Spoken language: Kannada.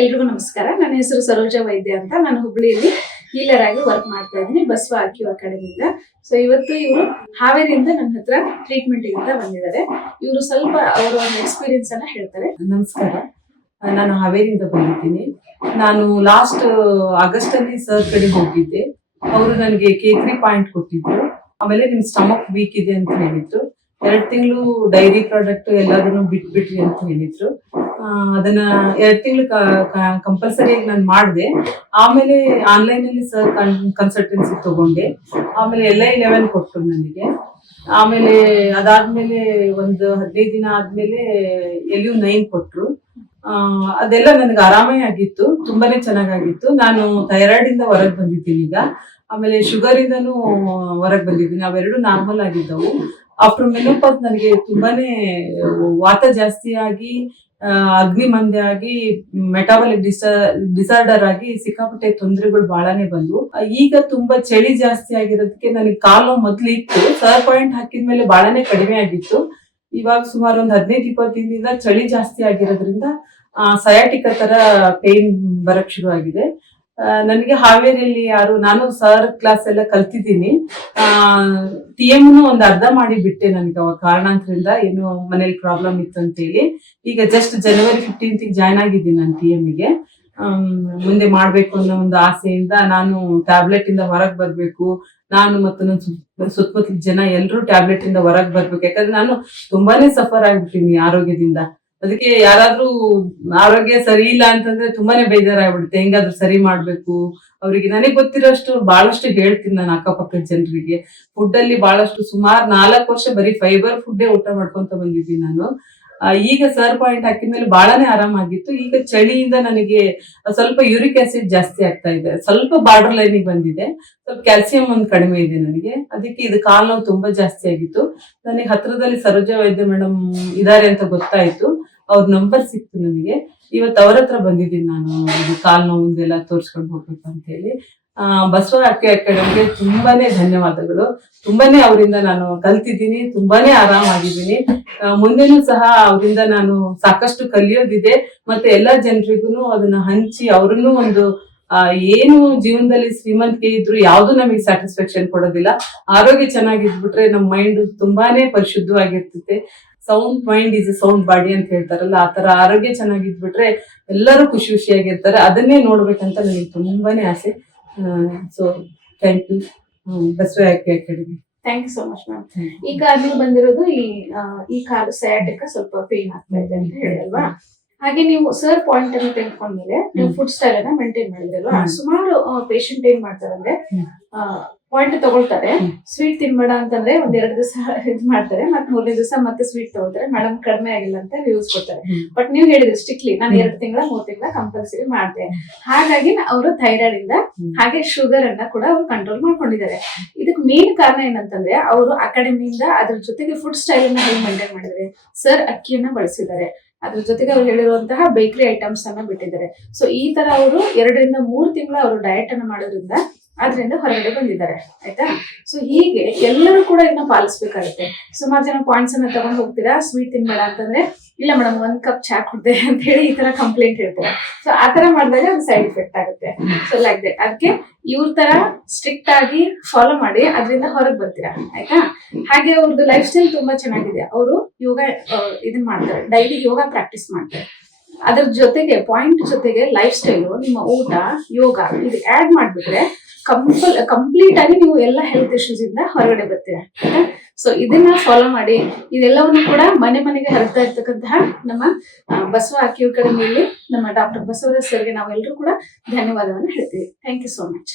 ಎಲ್ರಿಗೂ ನಮಸ್ಕಾರ. ನನ್ನ ಹೆಸರು ಸರೋಜ ವೈದ್ಯ ಅಂತ. ನಾನು ಹುಬ್ಳಿಯಲ್ಲಿ ಹೀಲರ್ ಆಗಿ ವರ್ಕ್ ಮಾಡ್ತಾ ಇದ್ದೀನಿ, ಬಸವ ಅಕ್ಯೂ ಅಕಾಡೆಮಿಯಿಂದ. ಸೊ ಇವತ್ತು ಇವರು ಹಾವೇರಿಯಿಂದ ನನ್ನ ಹತ್ರ ಟ್ರೀಟ್ಮೆಂಟ್ ಅಂತ ಬಂದಿದ್ದಾರೆ. ಇವರು ಸ್ವಲ್ಪ ಅವರ ಒಂದು ಎಕ್ಸ್ಪೀರಿಯನ್ಸ್ ಅನ್ನ ಹೇಳ್ತಾರೆ. ನಮಸ್ಕಾರ. ನಾನು ಹಾವೇರಿಯಿಂದ ಬಂದಿದ್ದೀನಿ. ನಾನು ಲಾಸ್ಟ್ ಆಗಸ್ಟ್ ಅಲ್ಲಿ ಸರ್ ಕಡೆ ಹೋಗಿದ್ದೆ. ಅವರು ನನಗೆ ಕೇಕ್ರಿ ಪಾಯಿಂಟ್ ಕೊಟ್ಟಿದ್ರು. ಆಮೇಲೆ ನಿಮ್ ಸ್ಟಮಕ್ ವೀಕ್ ಇದೆ ಅಂತ ಹೇಳಿದ್ರು. ಎರಡ್ ತಿಂಗಳು ಡೈರಿ ಪ್ರಾಡಕ್ಟ್ ಎಲ್ಲದನ್ನು ಬಿಟ್ಬಿಟ್ರಿ ಅಂತ ಹೇಳಿದ್ರು. ಅದನ್ನ ಎರಡ್ ತಿಂಗಳು ಕಂಪಲ್ಸರಿ ನಾನು ಮಾಡಿದೆ. ಆಮೇಲೆ ಆನ್ಲೈನ್ ಅಲ್ಲಿ ಸರ್ ಕನ್ಸಲ್ಟೆನ್ಸಿ ತಗೊಂಡೆ. ಆಮೇಲೆ ಎಲ್ಲ ಇಲೆವೆನ್ ಕೊಟ್ಟರು ನನಗೆ. ಆಮೇಲೆ ಅದಾದ್ಮೇಲೆ ಒಂದು ಹದಿನೈದು ದಿನ ಆದ್ಮೇಲೆ ಎಲಿಯು ನೈನ್ ಕೊಟ್ರು. ಅದೆಲ್ಲ ನನಗೆ ಆರಾಮೇ ಆಗಿತ್ತು. ತುಂಬಾನೇ ಚೆನ್ನಾಗಾಗಿತ್ತು. ನಾನು ಥೈರಾಯ್ಡ್ ಇಂದ ಹೊರಗೆ ಬಂದಿದ್ದೀನಿ ಈಗ. ಆಮೇಲೆ ಶುಗರ್ ಇಂದನೂ ಹೊರಗೆ ಬಂದಿದ್ದೀನಿ. ಅವೆರಡು ನಾರ್ಮಲ್ ಆಗಿದ್ದವು. ಆಫ್ಟರ್ ಮೆನೋಪಾಸ್ ನನಗೆ ತುಂಬಾನೇ ವಾತ ಜಾಸ್ತಿ ಆಗಿ ಆ, ಅಗ್ನಿ ಮಂದೆ ಆಗಿ ಮೆಟಾಬಲಿಕ್ ಡಿಸ ಡಿಸಾರ್ಡರ್ ಆಗಿ ಸಿಕ್ಕಾಪಟ್ಟೆ ತೊಂದರೆಗಳು ಬಹಳನೇ ಬಂದು ಈಗ ತುಂಬಾ ಚಳಿ ಜಾಸ್ತಿ ಆಗಿರೋದಕ್ಕೆ ನನಗೆ ಕಾಲು ಮೊದ್ಲು ಇತ್ತು. ಸರ್ ಪಾಯಿಂಟ್ ಹಾಕಿದ್ಮೇಲೆ ಬಹಳನೇ ಕಡಿಮೆ ಆಗಿತ್ತು. ಇವಾಗ ಸುಮಾರು ಒಂದು ಹದಿನೈದು ಇಪ್ಪತ್ತು ದಿನದಿಂದ ಚಳಿ ಜಾಸ್ತಿ ಆಗಿರೋದ್ರಿಂದ ಸಯಾಟಿಕ ತರ ಪೇನ್ ಬರಕ್ ಶುರು ಆಗಿದೆ ನನಗೆ ಹಾವೇರಿಯಲ್ಲಿ ಯಾರು, ನಾನು ಸರ್ ಕ್ಲಾಸ್ ಎಲ್ಲ ಕಲ್ತಿದ್ದೀನಿ. ಟಿ ಎಂ ಒಂದು ಅರ್ಧ ಮಾಡಿ ಬಿಟ್ಟೆ ನನಗೆ ಅವಾಗ ಕಾರಣಾಂತರಿಂದ ಏನು ಮನೇಲಿ ಪ್ರಾಬ್ಲಮ್ ಇತ್ತು ಅಂತೇಳಿ. ಈಗ ಜಸ್ಟ್ ಜನವರಿ ಫಿಫ್ಟೀನ್ತ್ ಜಾಯ್ನ್ ಆಗಿದ್ದೀನಿ ನಾನು ಟಿ ಎಮ್ಗೆ ಮುಂದೆ ಮಾಡ್ಬೇಕು ಅನ್ನೋ ಒಂದು ಆಸೆಯಿಂದ ನಾನು ಟ್ಯಾಬ್ಲೆಟ್ ಇಂದ ಹೊರಗೆ ಬರ್ಬೇಕು. ನಾನು ಮತ್ತು ನನ್ನ ಸುತ್ತಮುತ್ತಲ ಜನ ಎಲ್ಲರೂ ಟ್ಯಾಬ್ಲೆಟ್ ಇಂದ ಹೊರಗೆ ಬರ್ಬೇಕು. ಯಾಕಂದ್ರೆ ನಾನು ತುಂಬಾನೇ ಸಫರ್ ಆಗ್ಬಿಟ್ಟಿನಿ ಆರೋಗ್ಯದಿಂದ. ಅದಕ್ಕೆ ಯಾರಾದ್ರೂ ಆರೋಗ್ಯ ಸರಿ ಇಲ್ಲ ಅಂತಂದ್ರೆ ತುಂಬಾನೇ ಬೇಜಾರಾಗ್ಬಿಡುತ್ತೆ. ಹೆಂಗಾದ್ರೂ ಸರಿ ಮಾಡ್ಬೇಕು. ಅವರಿಗೆ ನನಗೆ ಗೊತ್ತಿರೋಷ್ಟು ಬಹಳಷ್ಟು ಹೇಳ್ತೀನಿ ನಾನು ಅಕ್ಕಪಕ್ಕದ ಜನರಿಗೆ. ಫುಡ್ ಅಲ್ಲಿ ಬಹಳಷ್ಟು ಸುಮಾರು ನಾಲ್ಕು ವರ್ಷ ಬರೀ ಫೈಬರ್ ಫುಡ್ಡೇ ಊಟ ಮಾಡ್ಕೊಂತ ಬಂದಿದ್ದೀನಿ ನಾನು. ಈಗ ಸರ್ ಪಾಯಿಂಟ್ ಹಾಕಿದ್ಮೇಲೆ ಬಹಳನೇ ಆರಾಮಾಗಿತ್ತು. ಈಗ ಚಳಿಯಿಂದ ನನಗೆ ಸ್ವಲ್ಪ ಯೂರಿಕ್ ಆಸಿಡ್ ಜಾಸ್ತಿ ಆಗ್ತಾ ಇದೆ. ಸ್ವಲ್ಪ ಬಾರ್ಡರ್ ಲೈನಿಗೆ ಬಂದಿದೆ. ಸ್ವಲ್ಪ ಕ್ಯಾಲ್ಸಿಯಂ ಒಂದು ಕಡಿಮೆ ಇದೆ ನನಗೆ. ಅದಕ್ಕೆ ಇದು ಕಾಲು ನೋವು ತುಂಬಾ ಜಾಸ್ತಿ ಆಗಿತ್ತು. ನನಗೆ ಹತ್ರದಲ್ಲಿ ಸರೋಜ ವೈದ್ಯ ಮೇಡಮ್ ಇದಾರೆ ಅಂತ ಗೊತ್ತಾಯ್ತು. ಅವ್ರ ನಂಬರ್ ಸಿಕ್ತು ನನಗೆ. ಇವತ್ತು ಅವ್ರ ಹತ್ರ ಬಂದಿದ್ದೀನಿ ನಾನು. ಇದು ನೋವುಂದೆಲ್ಲ ತೋರಿಸ್ಕೊಂಡು ಹೋಗ್ಬೇಕು ಅಂತ ಹೇಳಿ ಬಸವ ಅಕ್ಕೆ ಅಕಾಡೆಮಿಗೆ ತುಂಬಾನೇ ಧನ್ಯವಾದಗಳು. ತುಂಬಾನೇ ಅವರಿಂದ ನಾನು ಕಲ್ತಿದ್ದೀನಿ, ತುಂಬಾನೇ ಆರಾಮಾಗಿದ್ದೀನಿ. ಮುಂದೆನೂ ಸಹ ಅವರಿಂದ ನಾನು ಸಾಕಷ್ಟು ಕಲಿಯೋದಿದೆ. ಮತ್ತೆ ಎಲ್ಲಾ ಜನರಿಗೂ ಅದನ್ನ ಹಂಚಿ ಅವ್ರನ್ನೂ ಒಂದು ಏನು ಜೀವನದಲ್ಲಿ ಶ್ರೀಮಂತಿಕೆ ಇದ್ರು ಯಾವ್ದು ನಮಗೆ ಸ್ಯಾಟಿಸ್ಫ್ಯಾಕ್ಷನ್ ಕೊಡೋದಿಲ್ಲ. ಆರೋಗ್ಯ ಚೆನ್ನಾಗಿದ್ಬಿಟ್ರೆ ನಮ್ಮ ಮೈಂಡ್ ತುಂಬಾನೇ ಪರಿಶುದ್ಧವಾಗಿರ್ತೈತೆ. Sound mind is sound body ಅಂತ ಹೇಳ್ತಾರಲ್ಲ ಆ ತರ ಆರೋಗ್ಯ ಚೆನ್ನಾಗಿದ್ಬಿಟ್ರೆ ಎಲ್ಲರೂ ಖುಷಿ ಖುಷಿಯಾಗಿರ್ತಾರೆ. ಅದನ್ನೇ ನೋಡ್ಬೇಕಂತ ನನಗೆ ತುಂಬಾನೇ ಆಸೆ. So thank you Basava academy thank you so much ma'am ಈಗ ನೀವು ಬಂದಿರೋದು ಈ ಈ ಕಾಲು ಸಯಾಟಿಕ ಸ್ವಲ್ಪ ಪೇನ್ ಆಗ್ತಾ ಇದೆ ಅಂತ ಹೇಳಲ್ವಾ? ಹಾಗೆ ನೀವು ಸರ್ ಪಾಯಿಂಟ್ ಅನ್ನು ತೆಗೆದುಕೊಂಡ್ಮೇಲೆ ನೀವು ಫುಡ್ ಸ್ಟೈಲ್ ಅನ್ನ ಮೇಂಟೈನ್ ಮಾಡಿದ್ರಲ್ವಾ? ಸುಮಾರು ಪೇಷಂಟ್ ಏನ್ ಮಾಡ್ತಾರೆ ಅಂದ್ರೆ ಹ್ಮ್. ಪಾಯಿಂಟ್ ತಗೊಳ್ತಾರೆ. ಸ್ವೀಟ್ ತಿನ್ಬೇಡ ಅಂತಂದ್ರೆ ಒಂದ್ ಎರಡು ದಿವಸ ಇದ್ ಮಾಡ್ತಾರೆ ಮತ್ತೆ ಮೂರನೇ ದಿವಸ ಮತ್ತೆ ಸ್ವೀಟ್ ತಗೊಳ್ತಾರೆ. ಮೇಡಮ್ ಕಡಿಮೆ ಆಗಿಲ್ಲ ಅಂತ ರಿವ್ಯೂಸ್ ಕೊಡ್ತಾರೆ. ಬಟ್ ನೀವು ಹೇಳಿದ್ರಿ ಸ್ಟಿಕ್ಲಿ ನಾನು. ಎರಡು ತಿಂಗಳ ಮೂರ್ ತಿಂಗಳ ಕಂಪಲ್ಸರಿ ಮಾಡ್ತೇನೆ. ಹಾಗಾಗಿ ಅವರು ಥೈರಾಯ್ಡ್ ಇಂದ ಹಾಗೆ ಶುಗರ್ ಅನ್ನ ಕೂಡ ಅವ್ರು ಕಂಟ್ರೋಲ್ ಮಾಡ್ಕೊಂಡಿದ್ದಾರೆ. ಇದಕ್ ಮೇನ್ ಕಾರಣ ಏನಂತಂದ್ರೆ ಅವರು ಅಕಾಡೆಮಿಯಿಂದ ಅದ್ರ ಜೊತೆಗೆ ಫುಡ್ ಸ್ಟೈಲ್ ಅನ್ನ ಹೇಗೆ ಮೇಂಟೈನ್ ಮಾಡಿದ್ದಾರೆ ಸರ್ ಅಕ್ಕಿಯನ್ನ ಬಳಸಿದ್ದಾರೆ. ಅದ್ರ ಜೊತೆಗೆ ಅವ್ರು ಹೇಳಿರುವಂತಹ ಬೇಕರಿ ಐಟಮ್ಸ್ ಅನ್ನ ಬಿಟ್ಟಿದ್ದಾರೆ. ಸೊ ಈ ತರ ಅವರು ಎರಡರಿಂದ ಮೂರು ತಿಂಗಳ ಅವರು ಡಯಟ್ ಅನ್ನ ಮಾಡೋದ್ರಿಂದ ಅದರಿಂದ ಹೊರಗಡೆ ಬಂದಿದ್ದಾರೆ, ಆಯ್ತಾ? ಸೊ ಹೀಗೆ ಎಲ್ಲರೂ ಕೂಡ ಇದನ್ನ ಪಾಲಿಸ್ಬೇಕಾಗುತ್ತೆ. ಸುಮಾರು ಜನ ಪಾಯಿಂಟ್ಸ್ ಅನ್ನ ತಗೊಂಡ್ ಹೋಗ್ತೀರಾ? ಸ್ವೀಟ್ ತಿನ್ಬೇಡ ಅಂತಂದ್ರೆ, ಇಲ್ಲ ಮೇಡಮ್ ಒಂದ್ ಕಪ್ ಚಾ ಕುಡ್ದೆ ಅಂತ ಹೇಳಿ ಈ ತರ ಕಂಪ್ಲೇಂಟ್ ಹೇಳ್ತಾರೆ. ಸೊ ಆ ತರ ಮಾಡಿದಾಗ ಒಂದು ಸೈಡ್ ಎಫೆಕ್ಟ್ ಆಗುತ್ತೆ. ಸೊ ಲೈಕ್ ದಟ್ ಅದಕ್ಕೆ ಇವ್ರ ತರ ಸ್ಟ್ರಿಕ್ಟ್ ಆಗಿ ಫಾಲೋ ಮಾಡಿ ಅದರಿಂದ ಹೊರಗೆ ಬರ್ತೀರಾ, ಆಯ್ತಾ? ಹಾಗೆ ಅವ್ರದ್ದು ಲೈಫ್ ಸ್ಟೈಲ್ ತುಂಬಾ ಚೆನ್ನಾಗಿದೆ. ಅವರು ಯೋಗ ಇದನ್ ಮಾಡ್ತಾರೆ. ಡೈಲಿ ಯೋಗ ಪ್ರಾಕ್ಟೀಸ್ ಮಾಡ್ತಾರೆ. ಅದ್ರ ಜೊತೆಗೆ ಪಾಯಿಂಟ್ ಜೊತೆಗೆ ಲೈಫ್ ಸ್ಟೈಲು ನಿಮ್ಮ ಊಟ, ಯೋಗ, ಇದು ಆಡ್ ಮಾಡ್ಬಿಟ್ರೆ ಕಂಪಲ್ ಕಂಪ್ಲೀಟ್ ಆಗಿ ನೀವು ಎಲ್ಲ ಹೆಲ್ತ್ ಇಶ್ಯೂಸ್ ಇಂದ ಹೊರಗಡೆ ಬರ್ತೀರಾ. ಸೊ ಇದನ್ನ ಫಾಲೋ ಮಾಡಿ. ಇದೆಲ್ಲವನ್ನು ಕೂಡ ಮನೆ ಮನೆಗೆ ಹರಡ್ತಾ ಇರ್ತಕ್ಕಂತಹ ನಮ್ಮ ಬಸವ ಅಕ್ಯೂ ಅಕಾಡೆಮಿಯಲ್ಲಿ ನಮ್ಮ ಡಾಕ್ಟರ್ ಬಸವರಾಜ್ ಸರ್ಗೆ ನಾವೆಲ್ಲರೂ ಕೂಡ ಧನ್ಯವಾದವನ್ನು ಹೇಳ್ತೀವಿ. Thank you so much